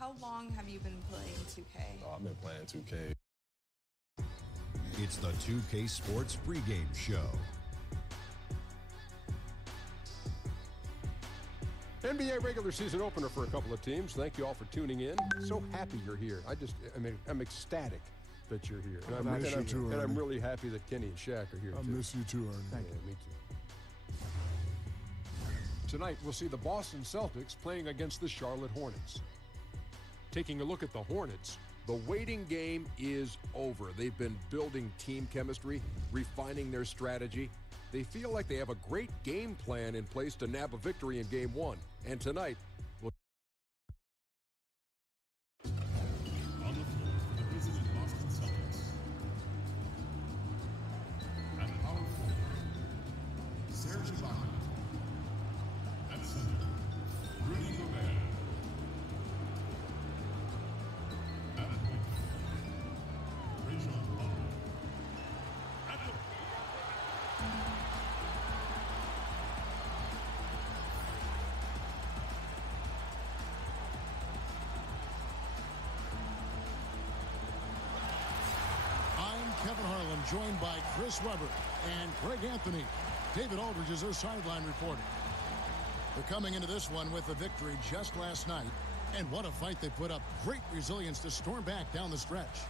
how long have you been playing 2K? Oh, I've been playing 2K. It's the 2K Sports pregame show. NBA regular season opener for a couple of teams. Thank you all for tuning in. So happy you're here. I'm ecstatic that you're here. And I miss you too, Ernie. And I'm really happy that Kenny and Shaq are here, too. I miss you too, Ernie. Thank you. Me too. Tonight, we'll see the Boston Celtics playing against the Charlotte Hornets. Taking a look at the Hornets, the waiting game is over. They've been building team chemistry, refining their strategy. They feel like they have a great game plan in place to nab a victory in Game 1. And tonight, we'll... On the floor for the visiting Boston Celtics. At power forward, Serge Ibaka. At center, Rudy Gobert. At point, Rajon Rondo. At the... Kevin Harlan, joined by Chris Webber and Greg Anthony. David Aldridge is our sideline reporter. They're coming into this one with a victory just last night. And what a fight they put up. Great resilience to storm back down the stretch.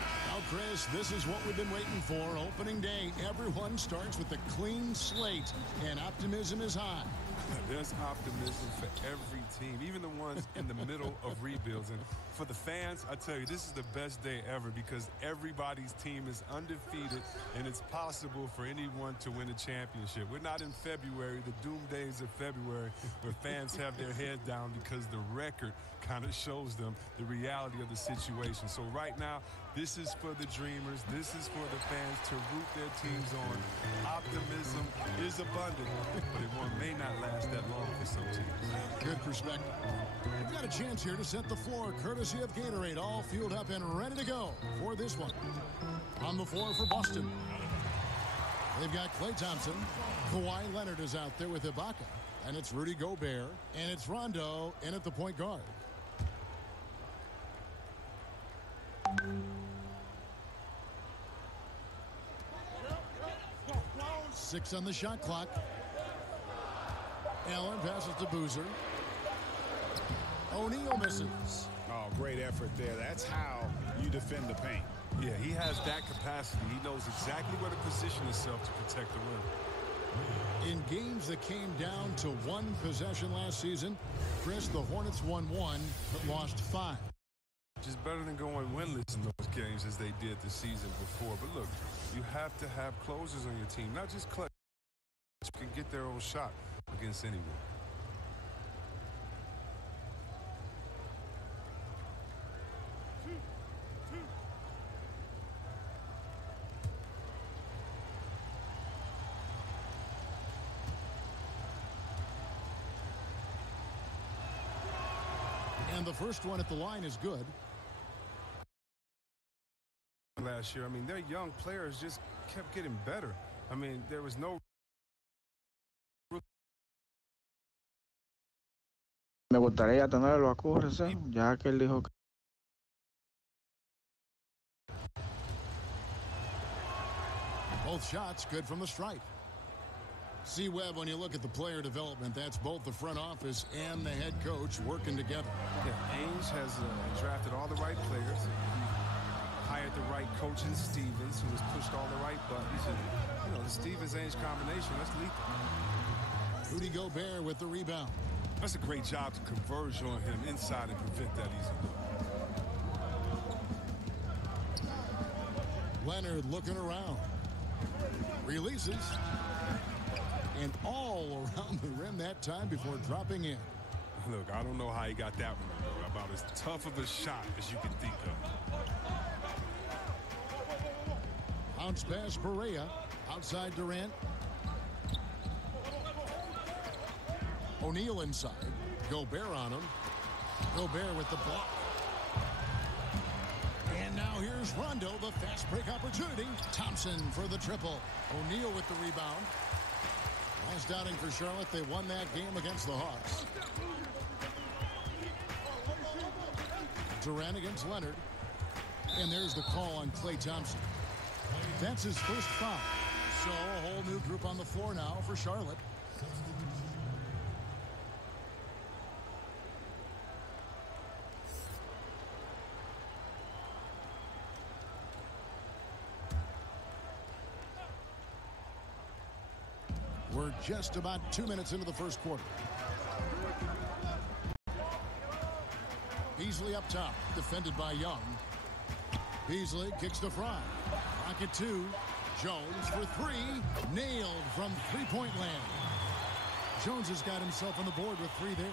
Now, Chris, this is what we've been waiting for. Opening day, everyone starts with a clean slate, and optimism is high. There's optimism for every team, even the ones in the middle of rebuilds. And for the fans, I tell you, this is the best day ever because everybody's team is undefeated, and it's possible for anyone to win a championship. We're not in February, the doom days of February, where fans have their heads down because the record kind of shows them the reality of the situation. So right now, this is for the dreamers. This is for the fans to root their teams on. Optimism is abundant, but it may not last that long for some teams. Good perspective. We've got a chance here to set the floor, courtesy of Gatorade, all fueled up and ready to go for this one. On the floor for Boston, they've got Klay Thompson. Kawhi Leonard is out there with Ibaka. And it's Rudy Gobert. And it's Rondo in at the point guard. Six on the shot clock. Allen passes to Boozer. O'Neal misses. Oh, great effort there. That's how you defend the paint. Yeah, he has that capacity. He knows exactly where to position himself to protect the rim. In games that came down to one possession last season, Chris, the Hornets won 1 but lost 5. Just better than going winless in those games as they did the season before. But look, you have to have closers on your team, not just clutch. You can get their own shot against anyone. And the first one at the line is good. Last year, I mean, their young players just kept getting better. I mean, there was no... Me gustaría tenerlo a Curse, ya que él dijo que... Both shots good from the stripe. See, Webb, when you look at the player development, that's both the front office and the head coach working together. Yeah, Ainge has drafted all the right players. He hired the right coach in Stevens, who has pushed all the right buttons. And, you know, the Stevens-Ainge combination, that's lethal. Rudy Gobert with the rebound. That's a great job to converge on him inside and prevent that easy look. Leonard looking around. Releases. And all around the rim that time before dropping in. Look, I don't know how he got that one, about as tough of a shot as you can think of. Bounce pass Perea. Outside Durant. O'Neal inside. Gobert on him. Gobert with the block. And now here's Rondo, the fast break opportunity. Thompson for the triple. O'Neal with the rebound. Last outing for Charlotte, they won that game against the Hawks. Durant against Leonard. And there's the call on Klay Thompson. That's his first foul. So a whole new group on the floor now for Charlotte. We're just about 2 minutes into the first quarter. Beasley up top, defended by Young. Beasley kicks to Fry. Rocket two. Jones for three. Nailed from three-point land. Jones has got himself on the board with three there.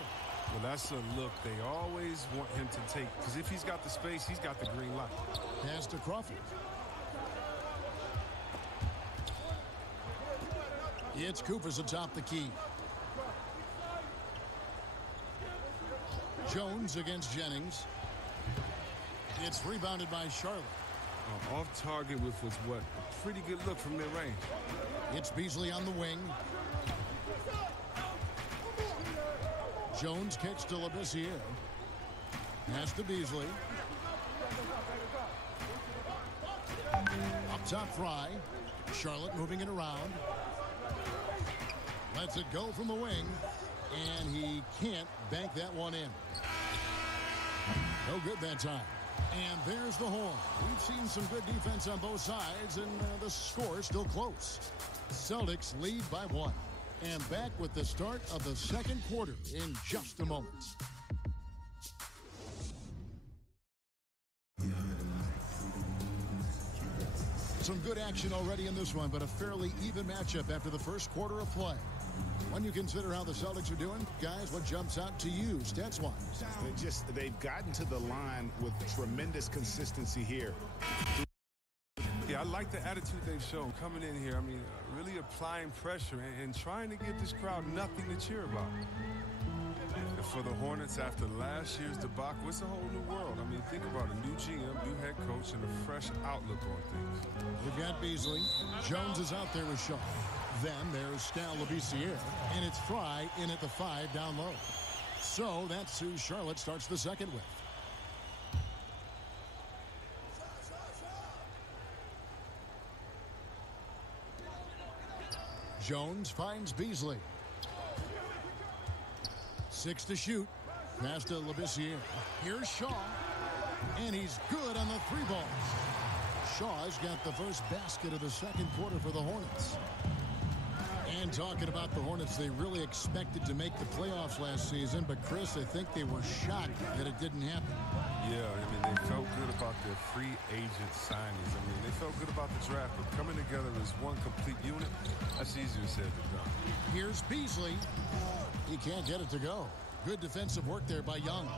Well, that's a look they always want him to take, because if he's got the space, he's got the green light. Pass to Crawford. It's Cooper's atop the key. Jones against Jennings. It's rebounded by Charlotte. Off target with was what? A pretty good look from mid-range. It's Beasley on the wing. Jones kicks to Labissiere. Pass to Beasley. Up top Fry. Charlotte moving it around. Lets it go from the wing. And he can't bank that one in. No good that time. And there's the horn. We've seen some good defense on both sides, and the score is still close. Celtics lead by one. And back with the start of the second quarter in just a moment. Some good action already in this one, but a fairly even matchup after the first quarter of play. When you consider how the Celtics are doing, guys, what jumps out to you, stats-wise? They've gotten to the line with tremendous consistency here. Yeah, I like the attitude they've shown coming in here. I mean, really applying pressure and trying to give this crowd nothing to cheer about. And for the Hornets, after last year's debacle, it's a whole new world. I mean, think about a new GM, new head coach, and a fresh outlook on things. We've got Beasley. Jones is out there with Shaw. Then there's Scal Labissiere, and it's Fry in at the 5 down low. So that's who Charlotte starts the second with. Jones finds Beasley. 6 to shoot. Pass to Labissiere. Here's Shaw, and he's good on the 3 balls. Shaw's got the first basket of the second quarter for the Hornets. And talking about the Hornets, they really expected to make the playoffs last season, but Chris, I think they were shocked that it didn't happen. Yeah, I mean, they felt good about their free agent signings. I mean, they felt good about the draft, but coming together as one complete unit, that's easier said than done. Here's Beasley. He can't get it to go. Good defensive work there by Young.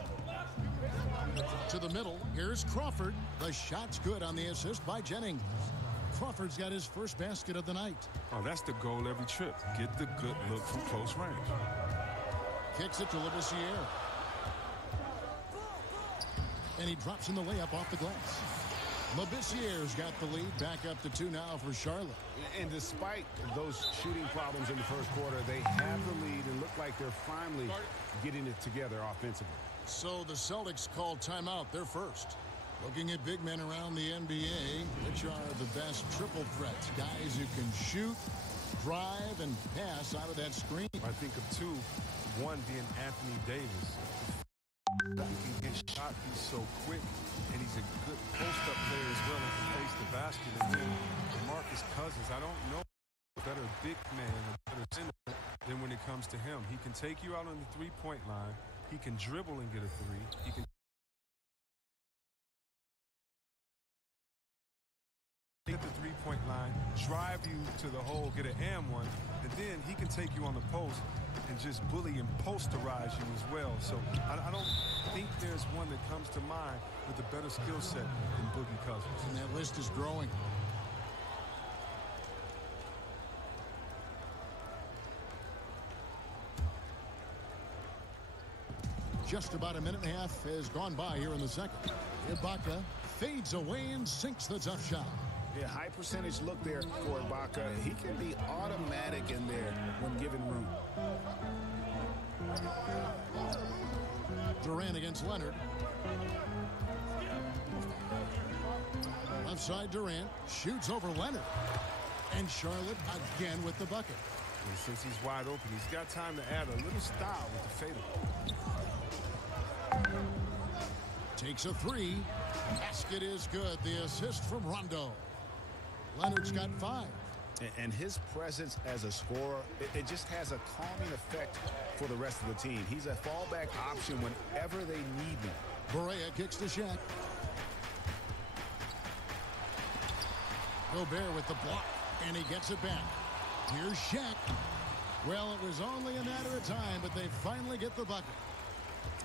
To the middle, here's Crawford. The shot's good on the assist by Jennings. Crawford's got his first basket of the night. Oh, that's the goal every trip. Get the good look from close range. Kicks it to Labissiere. And he drops in the layup off the glass. Labissiere's got the lead. Back up to 2 now for Charlotte. And despite those shooting problems in the first quarter, they have the lead and look like they're finally getting it together offensively. So the Celtics call timeout. They're first. Looking at big men around the NBA, which are the best triple threats? Guys who can shoot, drive, and pass out of that screen. I think of 2, one being Anthony Davis. He can get shot, he's so quick, and he's a good post-up player as well as he face the basket. And then DeMarcus Cousins, I don't know a better big man, a better center than when it comes to him. He can take you out on the three-point line. He can dribble and get a 3. He can at the three-point line, drive you to the hole, get an and one, and then he can take you on the post and just bully and posterize you as well. So I don't think there's one that comes to mind with a better skill set than Boogie Cousins. And that list is growing. Just about a minute and a half has gone by here in the second. Ibaka fades away and sinks the tough shot. Yeah, high percentage look there for Ibaka. He can be automatic in there when given room. Durant against Leonard. Left side Durant shoots over Leonard. And Charlotte again with the bucket. And since he's wide open, he's got time to add a little style with the fadeaway. Takes a three. Basket is good. The assist from Rondo. Leonard's got 5. And his presence as a scorer, it just has a calming effect for the rest of the team. He's a fallback option whenever they need him. Barea kicks to Shaq. Gobert with the block, and he gets it back. Here's Shaq. Well, it was only a matter of time, but they finally get the bucket.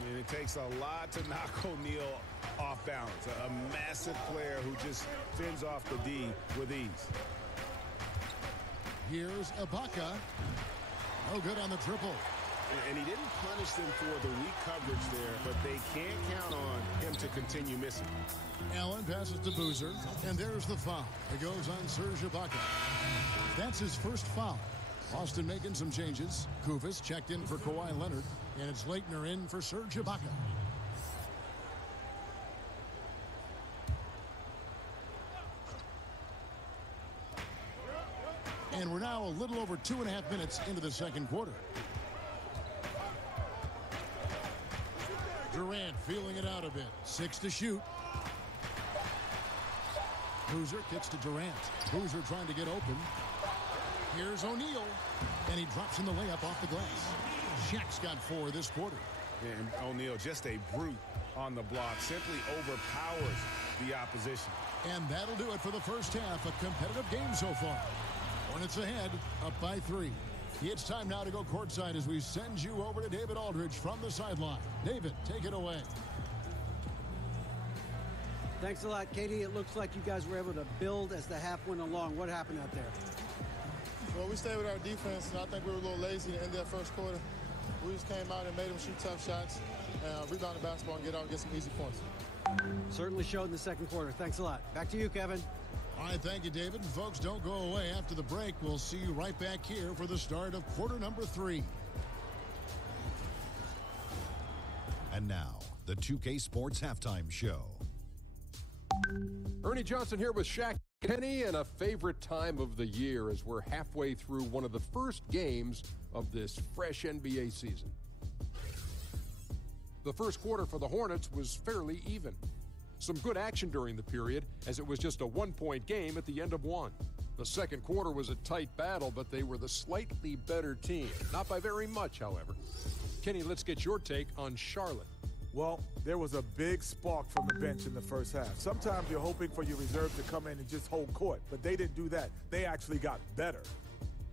And it takes a lot to knock O'Neal off balance. A massive player who just fends off the D with ease. Here's Ibaka. No good on the triple. And he didn't punish them for the weak coverage there, but they can't count on him to continue missing. Allen passes to Boozer, and there's the foul. It goes on Serge Ibaka. That's his first foul. Boston making some changes. Kufis checked in for Kawhi Leonard, and it's Leitner in for Serge Ibaka. And we're now a little over 2.5 minutes into the second quarter. Durant feeling it out a bit. 6 to shoot. Boozer kicks to Durant. Boozer trying to get open. Here's O'Neal. And he drops in the layup off the glass. Shaq's got 4 this quarter. And O'Neal, just a brute on the block. Simply overpowers the opposition. And that'll do it for the first half. A competitive game so far. Hornets ahead, up by 3. It's time now to go courtside as we send you over to David Aldridge from the sideline. David, take it away. Thanks a lot, Katie. It looks like you guys were able to build as the half went along. What happened out there? Well, we stayed with our defense, and I think we were a little lazy to end that first quarter. We just came out and made them shoot tough shots, and rebound the basketball and get out and get some easy points. Certainly showed in the second quarter. Thanks a lot. Back to you, Kevin. All right, thank you, David. And folks, don't go away. After the break, we'll see you right back here for the start of quarter number 3. And now, the 2K Sports Halftime Show. Ernie Johnson here with Shaq Penny, and a favorite time of the year as we're halfway through one of the first games of this fresh NBA season. The first quarter for the Hornets was fairly even. Some good action during the period, as it was just a 1-point game at the end of one. The second quarter was a tight battle, but they were the slightly better team. Not by very much, however. Kenny, let's get your take on Charlotte. Well, there was a big spark from the bench in the first half. Sometimes you're hoping for your reserve to come in and just hold court, but they didn't do that. They actually got better.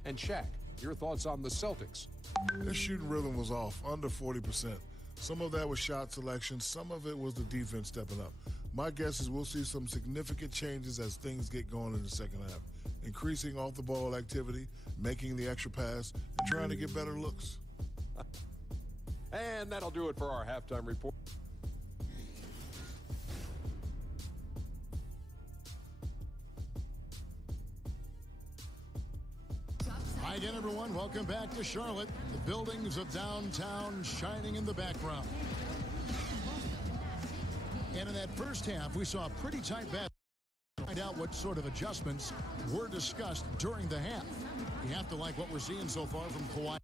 And Shaq, your thoughts on the Celtics? Their shooting rhythm was off, under 40%. Some of that was shot selection. Some of it was the defense stepping up. My guess is we'll see some significant changes as things get going in the second half. Increasing off-the-ball activity, making the extra pass, and trying to get better looks. And that'll do it for our halftime report. Hi again, everyone. Welcome back to Charlotte. The buildings of downtown shining in the background. And in that first half, we saw a pretty tight battle. Find out what sort of adjustments were discussed during the half. You have to like what we're seeing so far from Kawhi.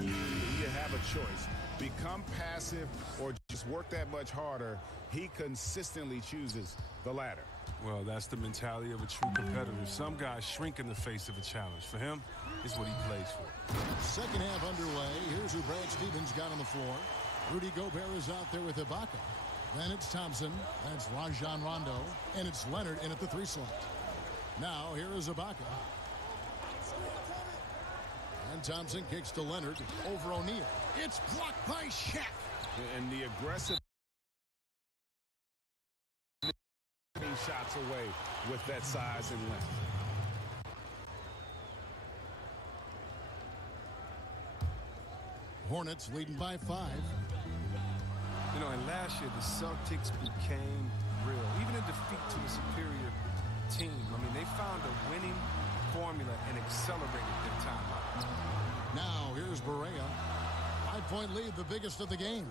You have a choice. Become passive or just work that much harder. He consistently chooses the latter. Well, that's the mentality of a true competitor. Some guys shrink in the face of a challenge. For him, it's what he plays for. Second half underway. Here's who Brad Stevens got on the floor. Rudy Gobert is out there with Ibaka. Then it's Thompson. That's Rajon Rondo. And it's Leonard in at the 3 slot. Now here is Ibaka. And Thompson kicks to Leonard over O'Neal. It's blocked by Shaq. And the aggressive shots away with that size and length. Hornets leading by 5. You know, and last year the Celtics became real. Even in defeat to a superior team, I mean, they found a winning formula and accelerated their timeout. Now, here's Barea. 5-point lead, the biggest of the game.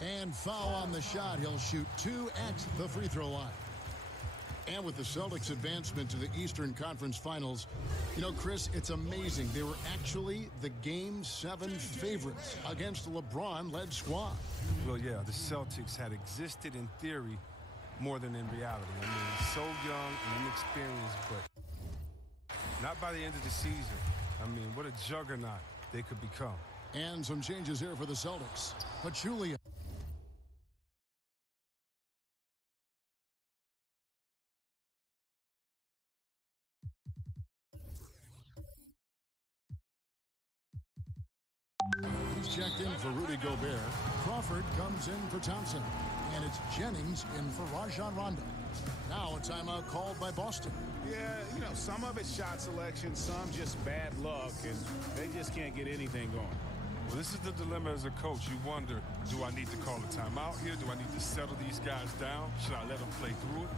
And foul on the shot. He'll shoot 2 at the free throw line. And with the Celtics' advancement to the Eastern Conference Finals, you know, Chris, it's amazing. They were actually the Game 7 favorites against a LeBron-led squad. Well, yeah, the Celtics had existed in theory more than in reality. I mean, so young and inexperienced, but not by the end of the season. I mean, what a juggernaut they could become. And some changes here for the Celtics. Pachulia. He's checked in for Rudy Gobert. Crawford comes in for Thompson. And it's Jennings in for Rajon Rondo. Now a timeout called by Boston. Yeah, you know, some of it's shot selection, some just bad luck, and they just can't get anything going. Well, this is the dilemma as a coach. You wonder, do I need to call a timeout here? Do I need to settle these guys down? Should I let them play through it?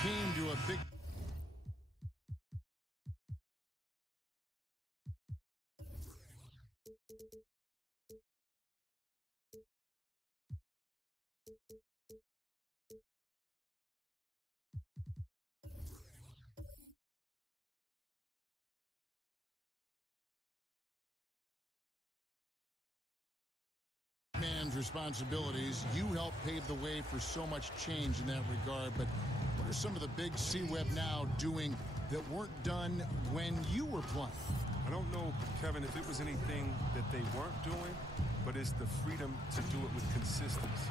Came to a big... man's responsibilities. You help pave the way for so much change in that regard, but what are some of the big C-Web now doing that weren't done when you were playing? I don't know, Kevin, if it was anything that they weren't doing, but it's the freedom to do it with consistency.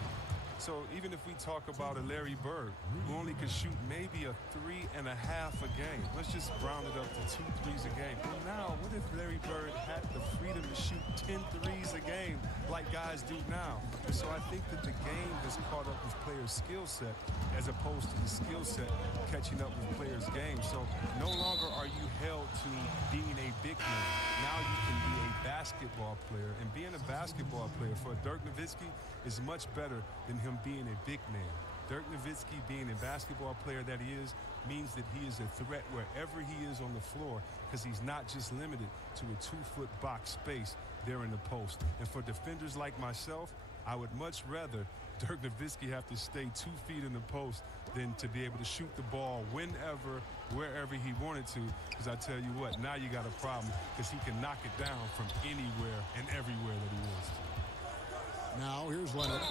So even if we talk about a Larry Bird, who only could shoot maybe a 3.5 a game, let's just round it up to 2 threes a game. Well, now, what if Larry Bird had the freedom to shoot 10 threes a game like guys do now? So I think that the game has caught up with players' skill set as opposed to the skill set catching up with players' game. So no longer are you held to being a big man. Now you can be a basketball player, and being a basketball player for Dirk Nowitzki is much better than him being a big man. Dirk Nowitzki, being a basketball player that he is, means that he is a threat wherever he is on the floor, because he's not just limited to a 2-foot box space there in the post. And for defenders like myself, I would much rather Dirk Nowitzki have to stay 2 feet in the post than to be able to shoot the ball whenever, wherever he wanted to. Because I tell you what, now you got a problem, because he can knock it down from anywhere and everywhere that he wants to. Now here's Leonard.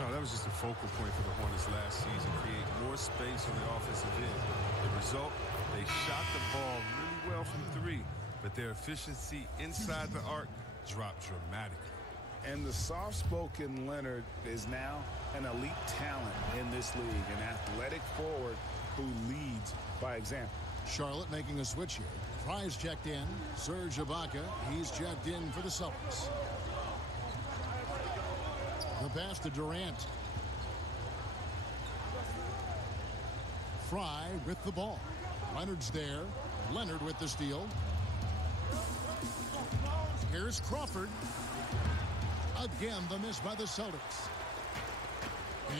No, that was just a focal point for the Hornets last season, create more space on the offensive end. The result, they shot the ball really well from 3, but their efficiency inside the arc dropped dramatically. And the soft-spoken Leonard is now an elite talent in this league, an athletic forward who leads by example. Charlotte making a switch here. Fry's checked in. Serge Ibaka, he's checked in for the Celtics. The pass to Durant. Fry with the ball. Leonard's there. Leonard with the steal. Here's Crawford. Again, the miss by the Celtics.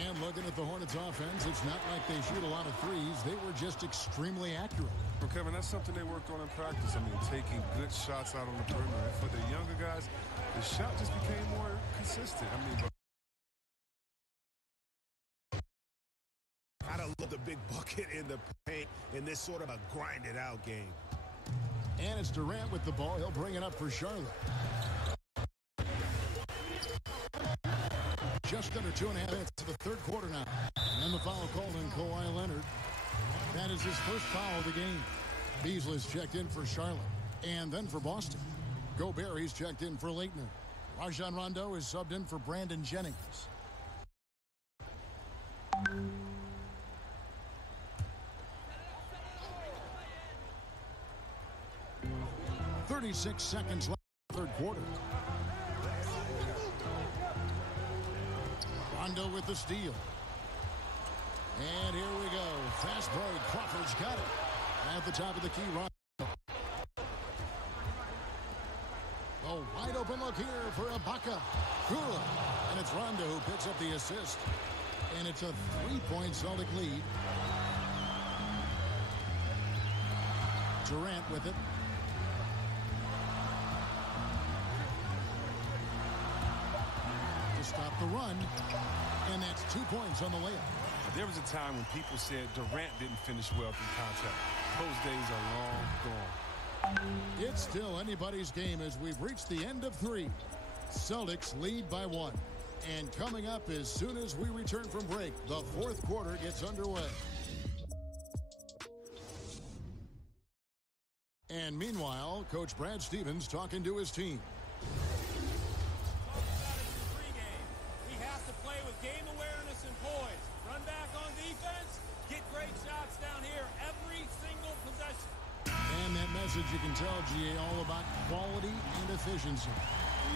And looking at the Hornets offense, it's not like they shoot a lot of threes. They were just extremely accurate. Well, Kevin, that's something they worked on in practice. I mean, taking good shots out on the perimeter. And for the younger guys, the shot just became more consistent. I mean, I don't love the big bucket in the paint in this sort of a grinded-out game. And it's Durant with the ball. He'll bring it up for Charlotte. just under 2.5 minutes to the third quarter now. And the foul called on Kawhi Leonard. That is his first foul of the game. Beasley's checked in for Charlotte. And then for Boston. Gobert, he's checked in for Leitner. Rajon Rondo is subbed in for Brandon Jennings. 36 seconds left in the third quarter. Rondo with the steal. And here we go. Fast break. Crawford's got it. At the top of the key, Rondo. A wide open look here for Ibaka. And it's Rondo who picks up the assist. And it's a 3-point Celtic lead. Durant with it. To stop the run. And that's 2 points on the layup. There was a time when people said Durant didn't finish well through contact. Those days are long gone. It's still anybody's game as we've reached the end of 3. Celtics lead by 1. And coming up as soon as we return from break, the fourth quarter gets underway. And meanwhile, Coach Brad Stevens talking to his team. We have to play with game awareness and poise. Run back on defense. Get great shots down here every single possession. And that message, you can tell, GA, all about quality and efficiency.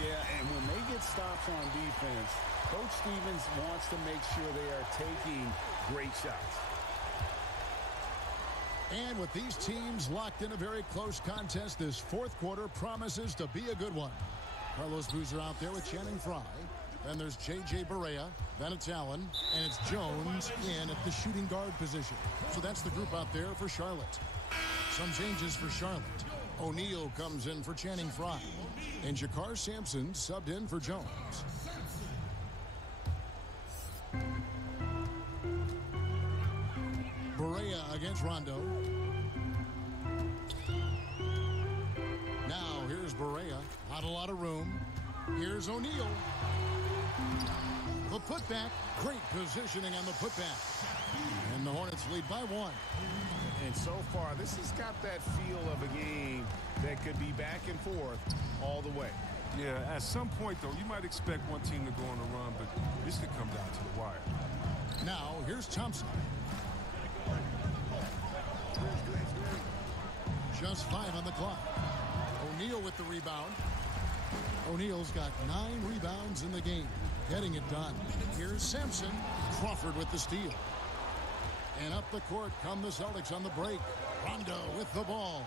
Yeah, and when they get stops on defense, Coach Stevens wants to make sure they are taking great shots. And with these teams locked in a very close contest, this fourth quarter promises to be a good one. Carlos Boozer out there with Channing Frye. Then there's J.J. Barea. Then it's Allen. And it's Jones in at the shooting guard position. So that's the group out there for Charlotte. Some changes for Charlotte. O'Neal comes in for Channing Frye. And Jakar Sampson subbed in for Jones. Barea against Rondo. Now here's Barea. Not a lot of room. Here's O'Neal. The putback. Great positioning on the putback. And the Hornets lead by 1. And so far, this has got that feel of a game that could be back and forth all the way. Yeah, at some point, though, you might expect one team to go on a run, but this could come down to the wire. Now, here's Thompson. Just 5 on the clock. O'Neal with the rebound. O'Neal's got 9 rebounds in the game. Getting it done. Here's Sampson. Crawford with the steal. And up the court come the Celtics on the break. Rondo with the ball.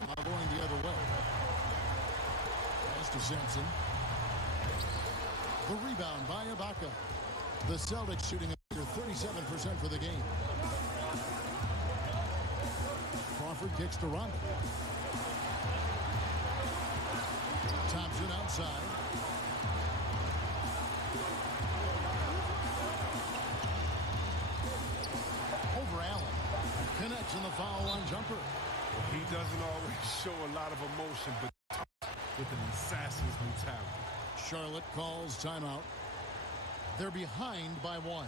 Now going the other way. Pass to Sampson. The rebound by Ibaka. The Celtics shooting under 37% for the game. Crawford kicks to Rondo. Thompson outside. Over Allen. Connects in the foul line jumper. He doesn't always show a lot of emotion, but with an assassin's mentality. Charlotte calls timeout. They're behind by 1.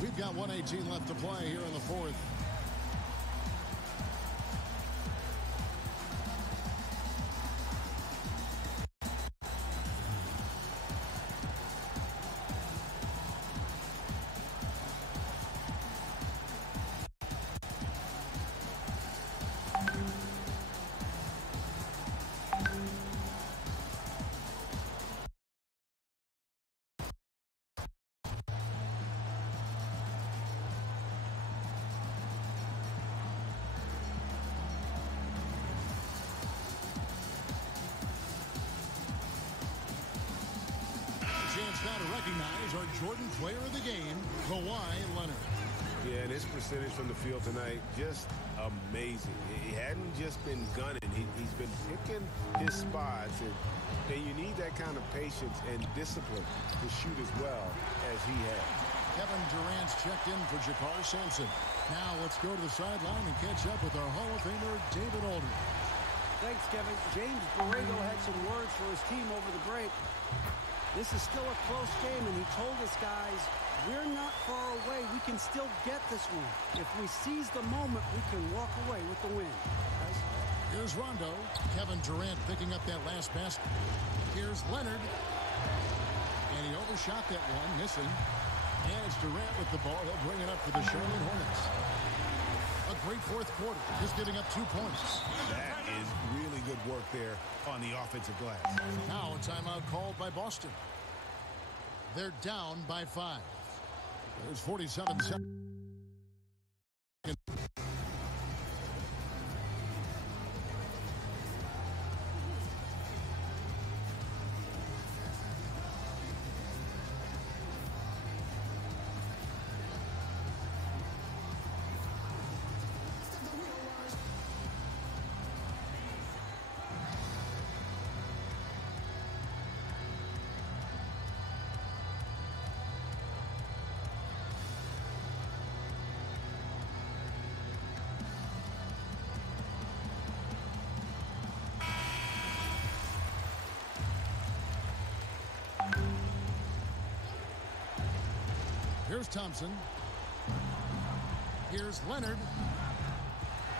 We've got 1:18 left to play here in the fourth. Now to recognize our Jordan player of the game, Kawhi Leonard. Yeah, and his percentage from the field tonight, just amazing. He hadn't just been gunning. He's been picking his spots. And you need that kind of patience and discipline to shoot as well as he has. Kevin Durant's checked in for Jakar Sampson. Now let's go to the sideline and catch up with our Hall of Famer, David Aldridge. Thanks, Kevin. James Borrego had some words for his team over the break. This is still a close game, and he told us, guys, we're not far away. We can still get this one. If we seize the moment, we can walk away with the win. Here's Rondo. Kevin Durant picking up that last basket. Here's Leonard. And he overshot that one, missing. And it's Durant with the ball. He'll bring it up for the Charlotte Hornets. A great fourth quarter, just giving up 2 points. That is really good work there on the offensive glass. Now a timeout called by Boston. They're down by 5. There's 47 seconds. Here's Thompson. Here's Leonard.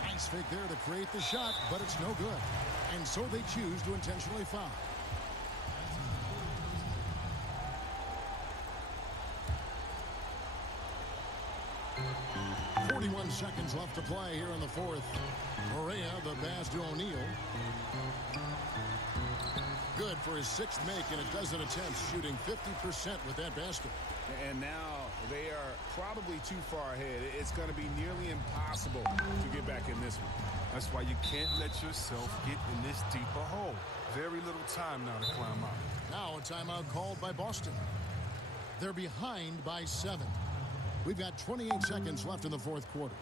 Nice fake there to create the shot, but it's no good. And so they choose to intentionally foul. Seconds left to play here in the fourth. Correa, the pass to O'Neal. Good for his 6th make in a dozen attempts, shooting 50% with that basket. And now they are probably too far ahead. It's going to be nearly impossible to get back in this one. That's why you can't let yourself get in this deeper hole. Very little time now to climb out. Now a timeout called by Boston. They're behind by 7. We've got 28 seconds left in the fourth quarter.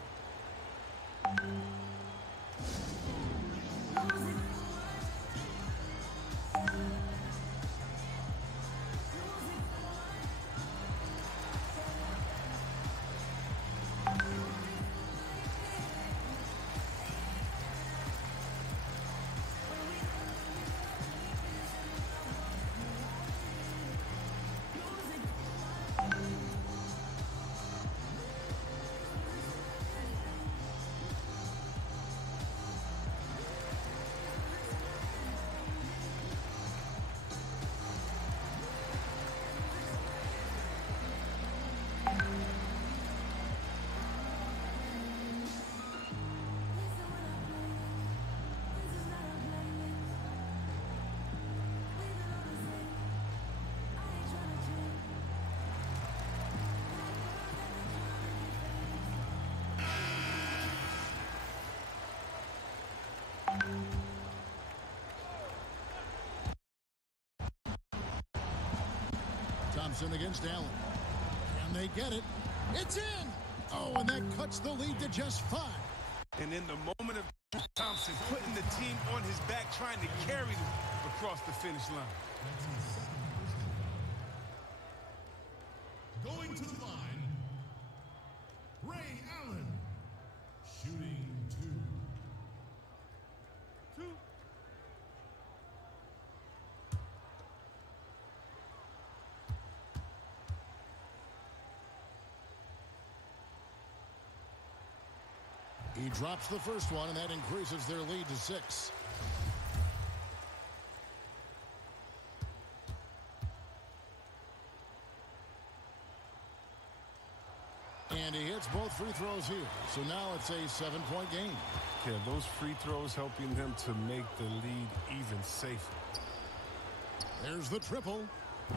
Thompson against Allen. Can they get it? It's in! Oh, and that cuts the lead to just 5. And in the moment of Thompson putting the team on his back, trying to carry them across the finish line. Going to the line, Ray Allen, shooting 2. He drops the first one, and that increases their lead to 6. And he hits both free throws here. So now it's a 7-point game. Yeah, those free throws helping them to make the lead even safer. There's the triple.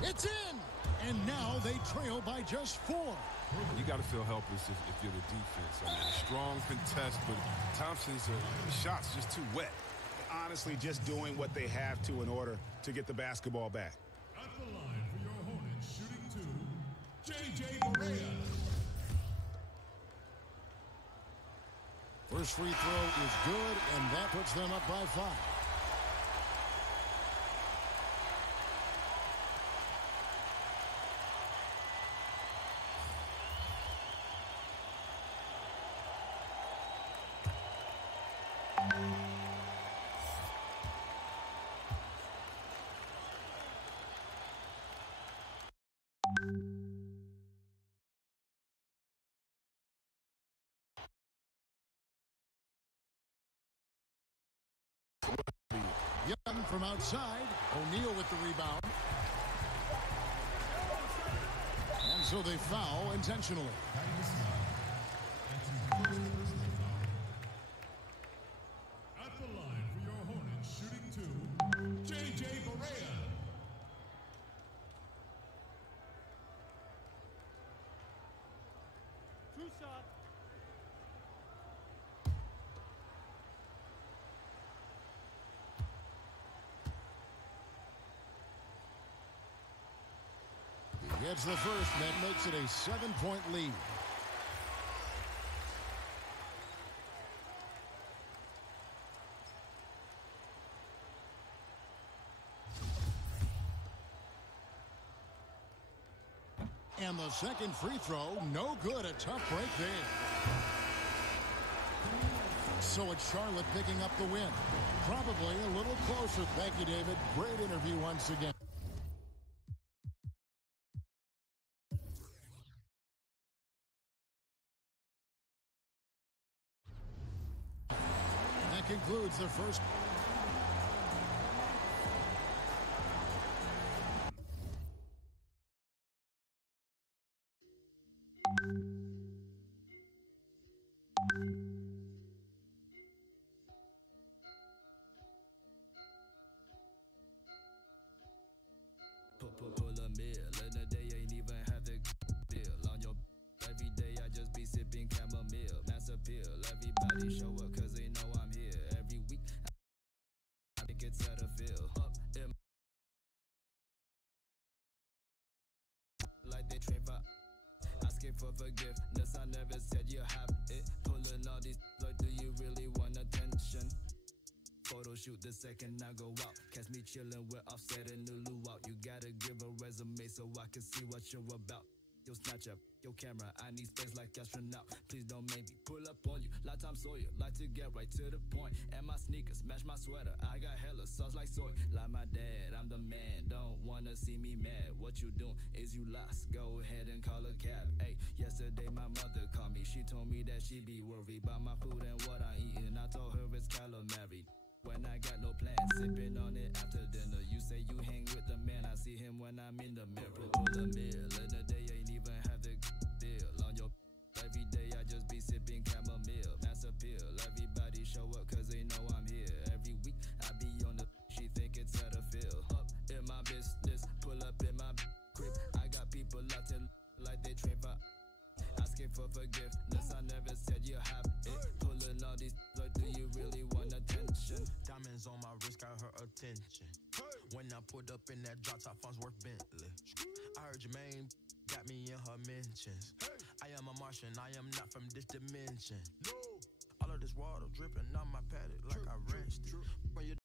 It's in! And now they trail by just 4. You got to feel helpless if you're the defense. I mean, a strong contest, but Thompson's shot's just too wet. Honestly, just doing what they have to in order to get the basketball back. At the line for your Hornets, shooting 2, J.J. Correa. First free throw is good, and that puts them up by 5. Young from outside. O'Neal with the rebound. And so they foul intentionally. At the line for your Hornets, shooting two, J.J. Barea. Two shots. He gets the first, and that makes it a 7-point lead. And the second free throw, no good. A tough break there. So it's Charlotte picking up the win. Probably a little closer. Thank you, David. Great interview once again. That concludes the first. Pull a meal in a day, ain't even have the deal on your. Every day I just be sipping chamomile, mass appeal. Everybody show up cause they know I'm here. Every week I think it's at a feel up in like they train for asking for forgiveness. I never said you have it. Pulling all these like, do you really want attention? Photo shoot the second I go out. Catch me chillin' with Offset and Lulu out. You gotta give a resume so I can see what you're about. Yo, snatch up your camera, I need space like astronaut. Please don't make me pull up on you. Like Tom Sawyer, like to get right to the point. And my sneakers match my sweater. I got hella sauce like soy. Like my dad, I'm the man. Don't wanna see me mad. What you doing is you lost. Go ahead and call a cab. Hey, yesterday my mother called me. She told me that she be worried about my food and what I eatin'. I told her it's calamari. When I got no plans, sipping on it after dinner. You say you hang with the man, I see him when I'm in the mirror. Pull a meal in a day, ain't even have the deal on your. Every day I just be sipping chamomile, mass appeal. Everybody show up cause they know I'm here. Every week I be on the. She think it's at a feel. Up in my business, pull up in my crib. I got people acting like they train for. Asking for forgiveness, I never said you have it. Pulling all these, like, do you really want attention? Diamonds on my wrist got her attention. When I pulled up in that drop top, funds worth Bentley. I heard Jermaine got me in her mentions. I am a Martian, I am not from this dimension. All of this water dripping on my paddock like I wrenched it. When you